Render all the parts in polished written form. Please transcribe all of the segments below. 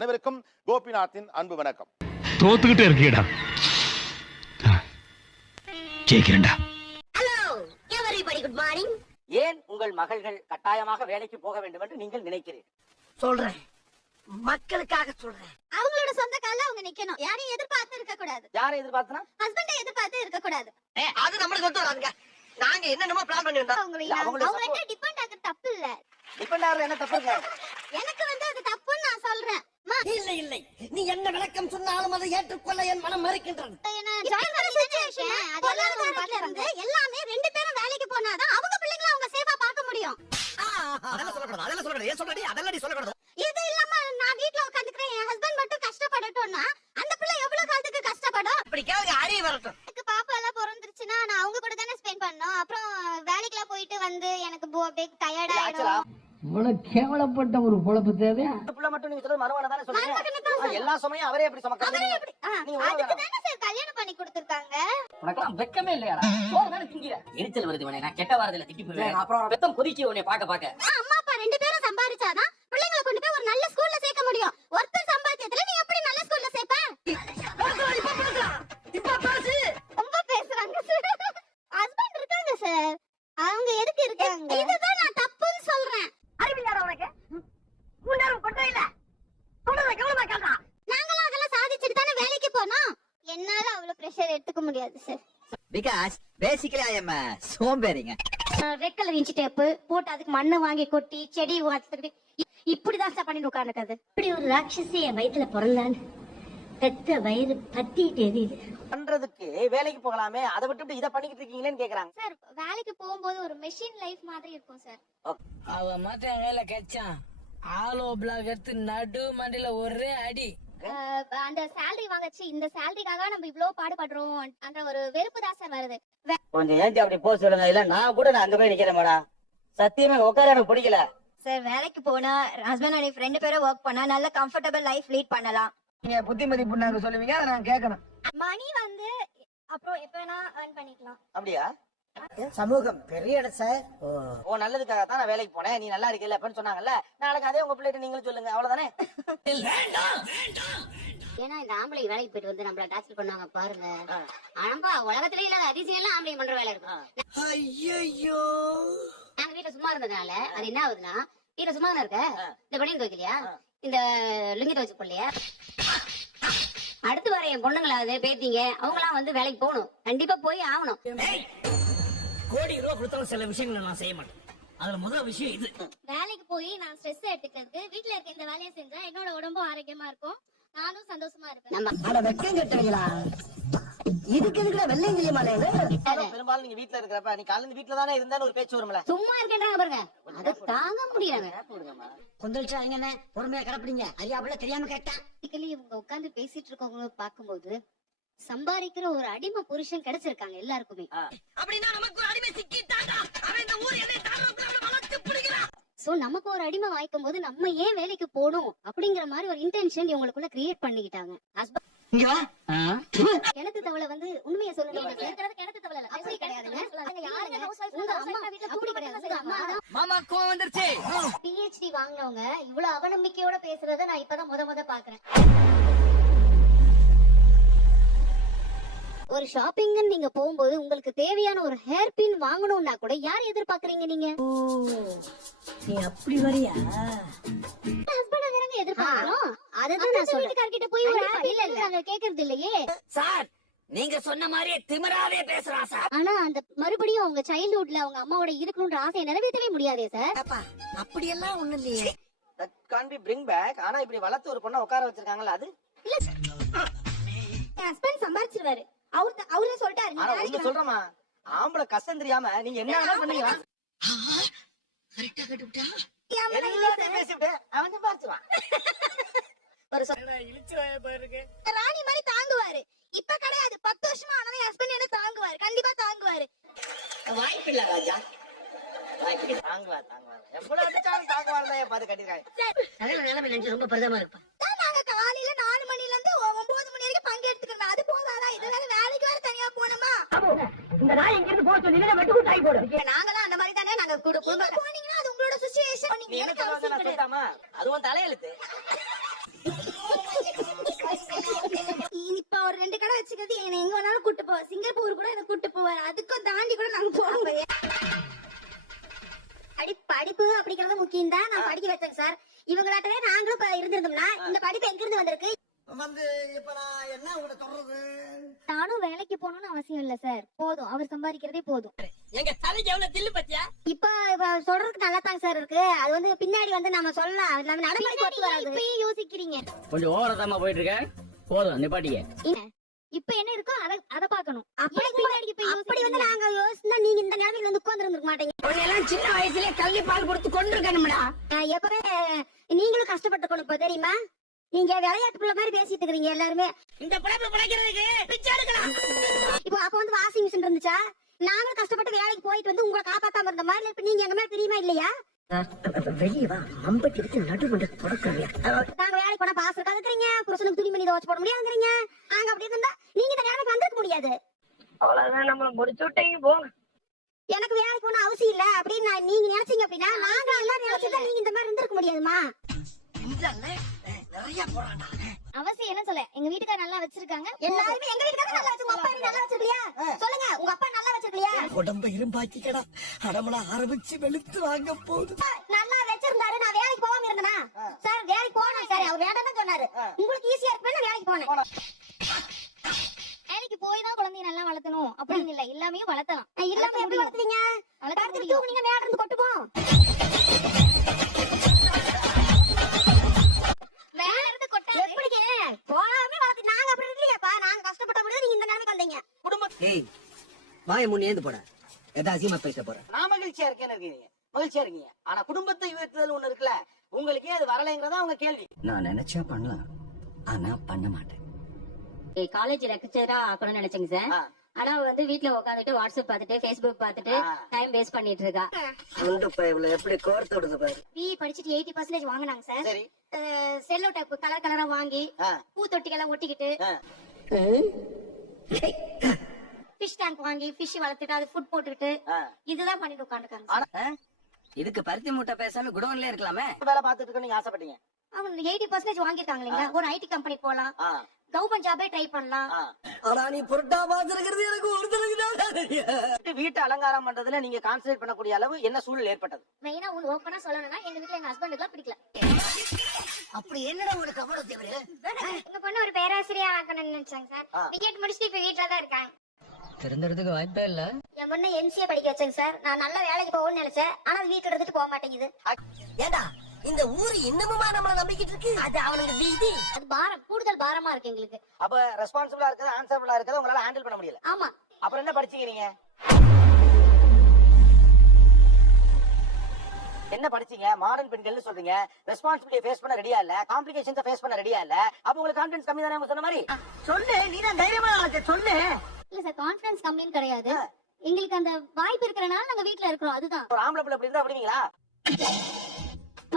அனைவருக்கும் கோபிநாத்தின் அன்பு வணக்கம். தோத்துக்கிட்டே இருக்கீடா, ஜெயிக்கிறேன்டா. Hello everybody, good morning. ஏன் உங்கள் மகள்கள் கட்டாயமாக வேலைக்கு போக வேண்டும் என்று நீங்கள் நினைக்கிறீர்கள்? சொல்றேன், மக்களுக்காக சொல்றேன். அவங்களோட சொந்த கால்ல அவங்க நிக்கணும். யாரையும் எதிர்பார்த்து இருக்க கூடாது. யாரை எதிர்பார்த்தனா? ஹஸ்பண்டை எதிர்பார்த்து இருக்க கூடாது. அது நம்மளுக்கு ஒத்து வராதுங்க. நாங்க என்னென்னமோ பிளான் பண்ணி வந்தோம். அவங்கள டிபெண்ட் ஆக தப்பு இல்ல. டிபெண்ட் ஆகுறது என்ன தப்புங்க? எனக்கு அது தப்புன்னு நான் சொல்றேன். இல்லை இல்லை, நீ என்ன விளக்கம் சொன்னாலும் அதை ஏற்றுக்கொள்ள என் மனம் மறுக்கின்றது. எல்லாமே ரெண்டு பேரும் வேலைக்கு போனாதான் அவங்க பிள்ளைங்களை அவங்க சேஃபா பார்க்க முடியும். இது இல்லாம நான் வீட்ல உட்கார்ந்துக்கிறேன், என் ஹஸ்பண்ட் மட்டும் கஷ்டப்படட்டும்னா அந்த பிள்ளை எவ்வளவு காலத்துக்கு கஷ்டப்படும்? அப்படி கேளுங்க, அறிய வரட்டும். எனக்கு பாப்பா எல்லாம் பிறந்துருச்சுன்னா நான் அவங்க கூட தானே ஸ்பெண்ட் பண்ணோம். அப்புறம் வேலைக்குலாம் போயிட்டு வந்து எனக்கு அப்படியே டயர்ட் ஆயிடும். இவ்வளவு கேவலப்பட்ட ஒரு பொழப்பு தேவையா? புள்ள மட்டும் நீங்க சொல்றது மருமகனை தானே சொல்றீங்க. எல்லா சுமையும் அவரே எப்படி சுமக்கறீங்க? அதுக்கு தானே சார் கல்யாணம் பண்ணி கொடுத்திருக்காங்க. உனக்கு வெக்கமே இல்லையாடா? சோறு தானே திங்கிற. எரிச்சல் வருது உனே. நான் கெட்ட வாரத்துல திக்கி போறேன். அப்புறம் வெத்தம் கொதிக்கி உன்னை பாக்க அம்மா அப்பா ரெண்டு பேரும் சம்பாதிச்சாதான் பிள்ளைங்களை கொண்டு போய் ஒரு நல்ல ஸ்கூல்ல சேர்க்க முடியும். ஒருத்தர் சம்பாத்தியத்துல நீ எப்படி நல்ல ஸ்கூல்ல சேர்ப்ப? ரொம்ப பேசுறாங்க சார். ஹஸ்பண்ட் இருக்காங்க சார், அவங்க எதுக்கு இருக்காங்க? இதுதான் நான் தப்புன்னு சொல்றேன். அறிவியாடா உனக்கு? முன்னேறும் கொண்டே இல்ல. சொல்றத கவனமா கேளா. நாங்களும் அதெல்லாம் சாதிச்சிட்டு தானே வேலைக்கு போனோம். என்னால அவ்வளவு பிரஷர் எடுத்துக்க முடியாது sir. Because basically I am a சோம்பேறிங்க. ரெட் கலர் இன்ச் டேப் போட்டு அதுக்கு மண்ணை வாங்கி கொட்டி செடி வளர்த்துட்டு இப்படிதான் சார் பண்ணிட்டு உட்கார்ந்துருக்காது. இப்படி ஒரு ராட்சசி என் வயித்துல பிறந்தான்னு பெத்த வயிறு பத்திட்டு எரியுது. பண்றதுக்கு வேலைக்கு போகலாமே, அதை விட்டு இதை பண்ணிக்கிட்டு இருக்கீங்களேன்னு கேக்குறாங்க. சார் வேலைக்கு போகும்போது ஒரு மெஷின் லைஃப் மாதிரி இருக்கும் சார். அவ மாத்திரம் வேலை கிடைச்சான், ஆலோ பிளாக் எடுத்து நடு மண்டியில ஒரே அடி. அந்த சேலரி வாங்கச்சு, இந்த சேலரிக்காக நம்ம இவ்வளவு பாடுபடுறோம் அந்த ஒரு வெறுப்பு தான் சார் வருது. கொஞ்சம் ஏஞ்சி அப்படி போக சொல்லுங்க. இல்ல நான் கூட நான் அங்க போய் நிக்கிறேன் மேடம். சத்தியமே உட்கார எனக்கு பிடிக்கல சார். வேலைக்கு போனா ஹஸ்பண்ட் அண்ட் ஒய்ஃப் ரெண்டு பேரும் ஒர்க் பண்ணா நல்ல கம்ஃபர்டபிள் லைஃப் லீட் பண்ணலாம். நீங்க புத்திமதி புண்ணாங்க சொல்லுவீங்க, அதை நான் கேட்கணும். மணி அப்புறம் எப்ப வேணா earn பண்ணிக்கலாம். அப்படியா? சமூகம் பெரிய இடம் சார். ஓ நல்லதுக்காக தான் நான் வேலைக்கு போனேன், நீ நல்லா இருக்கல அப்படின்னு சொன்னாங்கல்ல. நாளைக்கு அதே உங்க பிள்ளைகிட்ட நீங்களும் சொல்லுங்க, அவ்வளவுதானே. ஏன்னா இந்த ஆம்பளை வேலைக்கு போயிட்டு வந்து நம்மள டார்ச்சர் பண்ணுவாங்க பாருங்க. ஆனா உலகத்திலே இல்லாத அதிசயம் எல்லாம் ஆம்பளை பண்ற வேலை இருக்கும். ஐயோ, நாங்க வீட்டுல சும்மா இருந்ததுனால அது என்ன ஆகுதுன்னா, வீட்டுல சும்மா தானே இருக்க, இந்த பணியன் துவைக்கலையா, இந்த லுங்கி துவைச்சு போடலையா, அடுத்து வர என் பொண்ணுங்களாவது பேத்திங்க அவங்க எல்லாம் வந்து வேலைக்கு போகணும், கண்டிப்பா போய் ஆகணும். கோடி ரூபா கொடுத்தாலும் சில விஷயங்களை நான் செய்ய மாட்டேன். அதுல முதல் விஷயம் இது. வேலைக்கு போய் நான் ஸ்ட்ரெஸ் எடுத்துக்கிறதுக்கு வீட்டுல இருக்க இந்த வேலையை செஞ்சா என்னோட உடம்பும் ஆரோக்கியமா இருக்கும், நானும் சந்தோஷமா இருப்பேன். அட வெக்கம் கட்டுவீங்களா? இதுக்கு எதுக்குடா வெள்ளையங்கிலி மலையில? பெரும்பாலும் நீங்க வீட்டுல இருக்கிறப்ப நீ காலையில வீட்டுல தானே இருந்தான்னு ஒரு பேச்சு வரும்ல. சும்மா இருக்கேன்றாங்க பாருங்க, அதை தாங்க முடியாது. கொந்தளிச்சாங்க, பொறுமையா கிடப்பிடிங்க. அறியாப்புல தெரியாம கேட்டா இவங்க உட்கார்ந்து பேசிட்டு இருக்கவங்க பாக்கும்போது சம்பாதிக்கிற ஒரு அடிமை புருஷன் கிடைச்சிருக்காங்க எல்லாருக்குமே. அப்படின்னா நமக்கு ஒரு அடிமை சிக்கிட்டாடா. அவன் இந்த ஊர் என்னை தாளம் வளர்த்து பிடிக்கிறான். சோ நமக்கு ஒரு அடிமை வாய்க்கும் போது நம்ம ஏன் வேலைக்கு போகணும் அப்படிங்கிற மாதிரி ஒரு இன்டென்ஷன் இவங்களுக்குள்ள கிரியேட் பண்ணிக்கிட்டாங்க. கிணத்து தவளை வந்து உண்மையை சொல்லுங்க, கிணத்து தவளை அப்படி கிடையாதுங்க. அப்படி கிடையாது. மாமா கோவம் வந்துருச்சு. PhD வாங்கினவங்க இவ்வளவு அவநம்பிக்கையோட பேசுறத நான் இப்பதான் முத பாக்குறேன். ஒரு ஷாப்பிங் நீங்க போகும்போது உங்களுக்கு தேவையான ஒரு ஹேர் பின் வாங்கணும்னா கூட யார் எதிர்பார்க்கறீங்க நீங்க? நீ அப்படி வரியா? ஹஸ்பண்ட் தானங்க எதிர்பார்க்கறோம். அதுதான் நான் சொல்றேன். வீட்டுக்காரர்கிட்ட போய் ஒரு இல்ல நாங்க கேக்குறது இல்லையே சார். நீங்க சொன்ன மாதிரியே திமிராவே பேசுறா சார். ஆனா அந்த மறுபடியும் அவங்க சைல்ட்ஹுட்ல அவங்க அம்மாவோட இருக்கணும்ன்ற ஆசையை நிறைவேற்றவே முடியாதே சார். அப்படி எல்லாம் ஒண்ணு இல்லையே. That can't be bring back. ஆனா இப்படி வளர்த்து ஒரு பொண்ணை உட்கார வச்சிருக்காங்கல்ல, அது இல்ல. ஹஸ்பண்ட் சம்பாதிச்சிருவாரு, அவரே சொல்லிட்டாரு. ஆனா ஒண்ணு சொல்றமா, ஆம்பளை கஷ்டம் தெரியாம நீங்க என்ன பண்ணீங்க? கரெக்டா கட்டுட்டா பேசிட்டு அவன் சம்பாதிச்சுவான். ஒரு ராணி மாதிரி தாங்குவாரு. இப்ப கிடையாது, 10 வருஷமா ஆனாலும் ஹஸ்பண்ட் என்ன தாங்குவாரு, கண்டிப்பா தாங்குவாரு. வாய்ப்பு இல்ல ராஜா, வாய்ப்பு தாங்குவார். எவ்வளவு அடிச்சாலும் தாங்குவார். பாத்து கட்டிருக்காங்க. சகல நிலைமை நினைச்சு ரொம்ப பரிதமா இருப்பா. நாங்க காலையில 4 மணில இருந்து 9 மணி வரைக்கும் பங்கெடுத்துக்கிறோம். அது போதாதா? இதனால வேலைக்கு வேற தனியா போணுமா? இந்த நாய் இங்க இருந்து போக சொல்லி வெட்டுக்கு தாய் போடு. நாங்களாம் அந்த மாதிரி தானே. நாங்க குடும்பம் போனீங்கன்னா அது உங்களோட சிச்சுவேஷன். நீங்க என்ன சொல்லுவாங்க நான் சொல்லலாமா? அதுவும் தலையெழுத்து. கூட்டு போவார், சிங்கப்பூர் கூட என்ன கூட்டு போவார், அதுக்கும் தாண்டி கூட நாங்க போவோம். படிப்பு அப்படிங்கறது முக்கியம் தான், நான் படிக்க வச்சேங்க சார். இவங்களாட்டவே நாங்களும் இருந்திருந்தோம்னா இந்த படிப்பு எங்க இருந்து வந்திருக்கு? இப்ப நான் என்ன உங்களை சொல்றது? நானும் வேலைக்கு போகணும்னு அவசியம் இல்ல சார், போதும் அவர் சம்பாதிக்கிறதே போதும். எங்க தலைக்கு எவ்வளவு தில்லு பத்தியா? இப்ப சொல்றதுக்கு நல்லா தான் சார் இருக்கு, அது வந்து பின்னாடி வந்து நம்ம சொல்லலாம், நம்ம நடைமுறைக்கு ஒத்து வராது. இப்பயும் யோசிக்கிறீங்க, கொஞ்சம் ஓவரதாமா போயிட்டு இருக்க, போதும் நிப்பாட்டிக்க. இப்ப என்ன இருக்கோ அத பாக்கணும். அப்படி வந்து நாங்க யோசிச்சா நீங்க இந்த நிலைமையில வந்து உட்கார்ந்து இருக்க மாட்டீங்க. எல்லாம் சின்ன வயசுலயே கல்வி பால் கொடுத்து கொண்டிருக்கணும்டா. எப்பவே நீங்களும் கஷ்டப்பட்டு இப்ப தெரியுமா? நீங்க விளையாட்டு பிள்ளை மாதிரி பேசிட்டு இருக்கீங்க எல்லாருமே. இந்த பிழைப்பு பிழைக்கிறதுக்கு பிச்சை எடுக்கலாம். இப்போ அப்ப வந்து வாஷிங் மிஷின் இருந்துச்சா? நாங்களும் கஷ்டப்பட்டு வேலைக்கு போயிட்டு வந்து உங்களை காப்பாத்தாம இருந்த மாதிரி இப்ப நீங்க எங்க மேல தெரியுமா இல்லையா? வெளியே வா, மம்பட்டி எடுத்து நடுமண்ட தொடக்கறியா? நாங்க வேலைக்கு போனா பாஸ் இருக்காதுக்கிறீங்க, புருஷனுக்கு துணி மணி துவச்சு போட முடியாதுங்கிறீங்க. நாங்க அப்படி இருந்தா நீங்க இந்த நிலைமைக்கு வந்திருக்க முடியாது. அவ்வளவுதான், நம்மள முடிச்சு விட்டீங்க போங்க. எனக்கு வேலைக்கு போன அவசியம் இல்ல அப்படின்னு நீங்க நினைச்சீங்க அப்படின்னா நாங்க எல்லாம் நினைச்சுதான் நீங்க இந்த மாதிரி இருந்திருக்க முடியாதுமா. நிறைய போறாங்க. அவசியம் என்ன சொல்ல, எங்க வீட்டுக்கார நல்லா வச்சிருக்காங்க. எல்லாருமே எங்க வீட்டுக்கார நல்லா வச்சு, உங்க அப்பா நல்லா வச்சிருக்கலையா? சொல்லுங்க, உங்க அப்பா நல்லா வச்சிருக்கலையா? உடம்ப இரும்பாக்கிக்கடா, அடமள ஆரம்பிச்சு வெளுத்து வாங்க போகுது. நல்லா வச்சிருந்தாரு, நான் வேலைக்கு போகாம இருந்தேனா? சார் வேலைக்கு போனேன் சார், அவர் வேண்டாம் சொன்னாரு. உங்களுக்கு ஈஸியா இருக்குன்னு வேலைக்கு போனேன். வேலைக்கு போய் தான் குழந்தைய நல்லா வளர்த்தணும் அப்படின்னு இல்ல, எல்லாமே வளர்த்தலாம். எல்லாமே எப்படி வளர்த்துறீங்க? வளர்த்து நீங்க மேல இருந்து கொட்டுப்போம். மேல இருந்து கொட்டா எப்படிங்க போகாம வளர்த்து நாங்க அப்படி இல்லையாப்பா, நாங்க கஷ்டப்பட்ட முடியாது, நீங்க இந்த நிலைமைக்கு வந்தீங்க. ஏய், வாய முன்னேந்து போட, ஏதா அசிமா பேச போற. நான் மகிழ்ச்சியா இருக்கேன்னு இருக்கீங்க, மகிழ்ச்சியா இருக்கீங்க. ஆனா குடும்பத்தை உயர்த்துதல் ஒண்ணு இருக்குல்ல, உங்களுக்கே அது வரலைங்கிறதா உங்க கேள்வி. நான் நினைச்சா பண்ணலாம், ஆனா பண்ண மாட்டேன். காலேஜ் லெக்சரா ஆக்கணும்னு நினைச்சேங்க சார். ஆனா வந்து வீட்டுல உட்காந்துட்டு வாட்ஸ்அப் பாத்துட்டு பேஸ்புக் பாத்துட்டு டைம் வேஸ்ட் பண்ணிட்டு இருக்கா. எப்படி கோர்த்து விடுது பாரு. பிஇ படிச்சிட்டு 80% வாங்குனாங்க சார். சரி, செல்லோ டைப் கலர் கலரா வாங்கி பூ தொட்டிகெல்லாம் ஒட்டிக்கிட்டு ஃபிஷ் டேங்க் வாங்கி ஃபிஷ் வளர்த்துட்டு அது ஃபுட் போட்டுக்கிட்டு இதுதான் பண்ணிட்டு உட்காந்துருக்காங்க. இதுக்கு பருத்தி மூட்டை பேசாம குடோன்ல இருக்கலாமே. வேலை பார்த்துட்டு இருக்க நீங்க ஆசைப்பட்டீங்க. அவங்க 80% வாங்கிருக்காங்க இல்லைங்களா, ஒரு ஐடி கம்பெனி போலாம், கவர்மெண்ட் ஜாபே ட்ரை பண்ணலாம். ஆனா நீ பொருட்டா பாத்துக்கிறது எனக்கு ஒருத்தருக்கு. வீட்டை அலங்காரம் பண்றதுல நீங்க கான்சென்ட்ரேட் பண்ணக்கூடிய அளவு என்ன சூழல் ஏற்பட்டது? மெயினா உங்களுக்கு ஓப்பனா சொல்லணும்னா எங்க வீட்டுல எங்க ஹஸ்பண்டுக்குலாம் பிடிக்கல. அப்படி என்னடா உனக்கு அவ்வளவு தேவை? எங்க பொண்ணு ஒரு பேராசிரியர் ஆக்கணும்னு நினைச்சாங்க சார். பிஎட் முடிச்சுட்டு இப்ப வீட்டுல தான் இருக்காங்க. திருந்தறதுக்கு வாய்ப்பே இல்ல. என் பொண்ணு எம்சிஏ படிக்க வச்சேங்க சார். நான் நல்ல வேலைக்கு போகணும்னு நினைச்சேன், ஆனா வீட்டுல இருந்துட்டு போக மாட்டேங்குது. ஏண்டா இந்த ஊரு இன்னமுமா நம்மள நம்பிக்கிட்டு இருக்கு? அது அவனுக்கு வீதி. அது பாரம், கூடுதல் பாரமா இருக்கு எங்களுக்கு. அப்ப ரெஸ்பான்சிபிளா இருக்குது, ஆன்சரபிளா இருக்குது, உங்களால ஹேண்டில் பண்ண முடியல. ஆமா. அப்புறம் என்ன படிச்சீங்க நீங்க? என்ன படிச்சீங்க? மாடர்ன் பெண்கள்னு சொல்றீங்க, ரெஸ்பான்சிபிலிட்டி ஃபேஸ் பண்ண ரெடியா இல்ல, காம்ப்ளிகேஷன்ஸ் ஃபேஸ் பண்ண ரெடியா இல்ல, அப்ப உங்களுக்கு கான்ஃபிடன்ஸ் கம்மி தானே? சொன்ன மாதிரி சொல்லு, நீ தான் தைரியமா ஆளு சொல்லு. இல்ல சார், கான்ஃபிடன்ஸ் கம்மின்னு கிடையாது, எங்களுக்கு அந்த வாய்ப்பு இருக்கறனால நாங்க வீட்ல இருக்கோம், அதுதான். ஒரு ஆம்பளை பிள்ளை அப்படி இருந்தா விடுவீங்களா?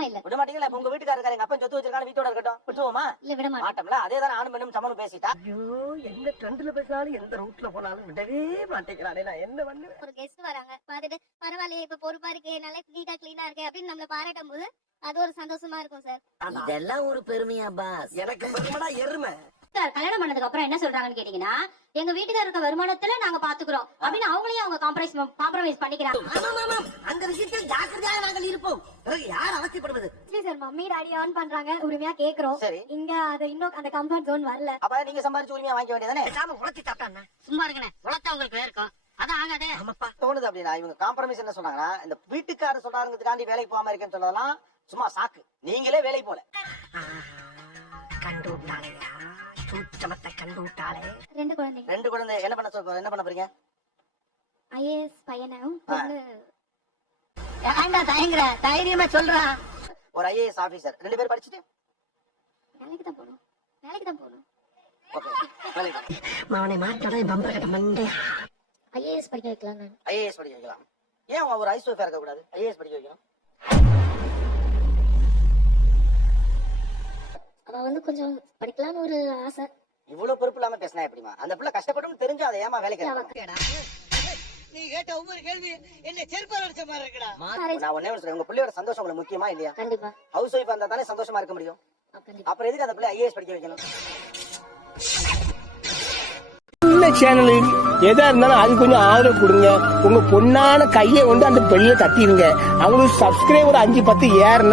இல்ல விட மாட்டீங்களா? உங்க வீட்டுக்காரர் எங்க அப்பா சொத்து வச்சிருக்காங்க, வீட்டோட இருக்கட்டும், விட்டுருவோமா? இல்ல விட மாட்டோம். மாட்டோம்ல. அதேதான் ஆணும் பெண்ணும் சமம் பேசிட்டா. ஐயோ, எந்த ட்ரெண்ட்ல பேசினாலும் எந்த ரூட்ல போனாலும் விடவே மாட்டேங்கிறானே, நான் என்ன பண்ணுவேன்? ஒரு கெஸ்ட் வராங்க, பாத்துட்டு பரவாயில்லையே இப்ப பொறுப்பா இருக்கு, நல்லா நீட்டா கிளீனா இருக்கு அப்படின்னு நம்மள பாராட்டும் போது அது ஒரு சந்தோஷமா இருக்கும் சார். இதெல்லாம் ஒரு பெருமையா பாஸ்? எனக்கு பெருமைடா எருமை. சார் கல்யாணம் பண்ணதுக்கு அப்புறம் என்ன சொல்றாங்கன்னு கேட்டீங்கன்னா, எங்க வீட்டுக்கார இருக்க வருமானத்துல நாங்க பாத்துக்கிறோம் அப்படின்னு அவங்களையும் அவங்க காம்ப்ரமைஸ் பண்ணிக்கிறாங்க. அந்த விஷயத்தில் ஜாக்கிரதையாக நாங்கள் இருப்போம். யார் அவசியப்படுவது? சார் மம்மி டாடி ஆன் பண்றாங்க, உரிமையா கேக்குறோம். சரி, இங்க அது இன்னும் அந்த கம்ஃபர்ட் ஜோன் வரல. அப்ப நீங்க சம்பாதிச்சு உரிமையா வாங்கிக்க வேண்டியதானே? பேசாம உழைச்சி சாப்பிட்டானே. சும்மா இருக்கனே, உழைச்சா உங்களுக்கு வேர்க்கும், அதான் ஆகாதே. ஆமாப்பா. தோணுது அப்படின்னா இவங்க காம்ப்ரமைஸ் என்ன சொன்னாங்கன்னா, இந்த வீட்டுக்காரர் சொல்றாங்கிறதுக்காண்டி வேலைக்கு போகாம இருக்கேன்னு சொல்லலாம் சும்மா சாக்கு. நீங்களே வேலைக்கு போல கண்டு விட்டாளையா, சூச்சமத்தை கண்டு விட்டாளே. ரெண்டு குழந்தைங்க. ரெண்டு குழந்தை. என்ன பண்ண போறீங்க? ஐஏஎஸ் பையனும் தயங்குற தைரியமா சொல்றா. ஒரு ஐஏஎஸ் ஆபீசர், ரெண்டு பேரும் படிச்சுட்டு வேலைக்கு தான் போகணும், வேலைக்கு தான் போகணும். ஓகே, வேலைக்கு. அவனை மாட்டாடா பம்பர கட்ட மண்டே. ஐஏஎஸ் படிக்க வைக்கலாம் நான். ஐஏஎஸ் படிக்க வைக்கலாம். ஏன் ஒரு ஐஸ் ஒய்ஃபா இருக்க கூடாது? ஐஏஎஸ் படிக்க வைக்கணும். அவன் வந்து கொஞ்சம் படிக்கலாம்னு ஒரு ஆசை. இவ்வளவு பொறுப்பு இல்லாம பேசினா எப்படிமா? அந்த பிள்ளை கஷ்டப்படும் தெரிஞ்சு அதை ஏமா வேலைக்கு நீ கேட்ட ஒவ்வொரு கேள்வி என்ன செருப்பால் அடிச்ச மாதிரி இருக்குடா. நான் ஒண்ணே சொல்றேன், உங்க பிள்ளையோட சந்தோஷம் உங்களுக்கு முக்கியமா இல்லையா? கண்டிப்பா. ஹவுஸ் ஒய்ஃபா இருந்தா தானே சந்தோஷமா இருக்க முடியும். அப்புறம் எதுக்கு அந்த பிள்ளை ஐஏஎஸ் படிக்க வைக்கணும்? சேனலு எதா இருந்தாலும் அது கொஞ்சம் ஆதரவு கொடுங்க. உங்க பொண்ணான கையை கொண்டு அந்த பெல்ல தட்டிடுங்க. அவங்களுக்கு சப்ஸ்கிரைபர் 5-10 ஏறுனா